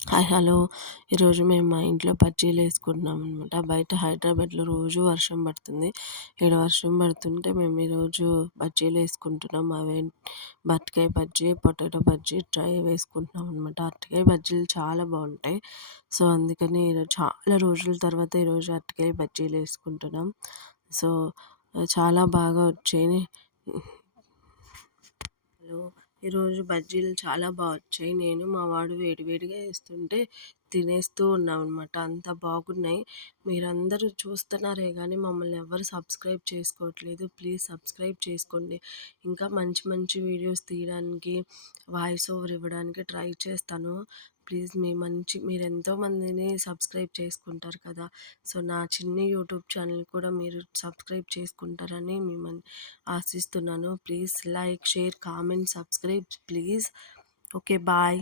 Hi hello! ఈరోజు మేము మా ఇంట్లో బజ్జీలేసుకుంటున్నామనమాట. బయట హైదరాబాద్‌లో రోజు వర్షం పడుతుంది. ఈడ వర్షం పడుతుంటే మేము ఈరోజు బజ్జీలేసుకుంటున్నాం. అరటికాయ బజ్జీ, పొటాటో బజ్జీ, డ్రై వేసుకుంటున్నామనమాట. అరటికాయ బజ్జీలు చాలా బావుంటాయి. సో, అందుకని ఈరోజు చాలా రోజుల తర్వాత ఈరోజు అరటికాయ బజ్జీలేసుకుంటున్నాం. సో, చాలా బాగా వచ్చాయి. హలో! ఈరోజు బజ్జీలు చాలా వచ్చాయి. నేను, మా వాడు వేడి వేడిగా ఏస్తుంటే తినేస్తూ ఉన్నామనమాట. అంత బాగున్నాయి. మీరందరూ చూస్తున్నారే గానీ మమ్మల్ని ఎవ్వరు సబ్స్క్రైబ్ చేసుకోవట్లేదు. ప్లీజ్ సబ్స్క్రైబ్ చేసుకోండి. ఇంకా మంచి మంచి వీడియోస్ తీయడానికి, వాయిస్ ఓవర్ ఇవ్వడానికి ట్రై చేస్తాను. ప్లీజ్ మీరెంతో మందిని సబ్స్క్రైబ్ చేసుకుంటారు కదా! సో, నా చిన్ని యూట్యూబ్ ఛానల్ కూడా మీరు సబ్స్క్రైబ్ చేసుకుంటారని మిమ్మల్ని ఆశిస్తున్నాను. Please like, share, comment, subscribe please. Okay. Bye.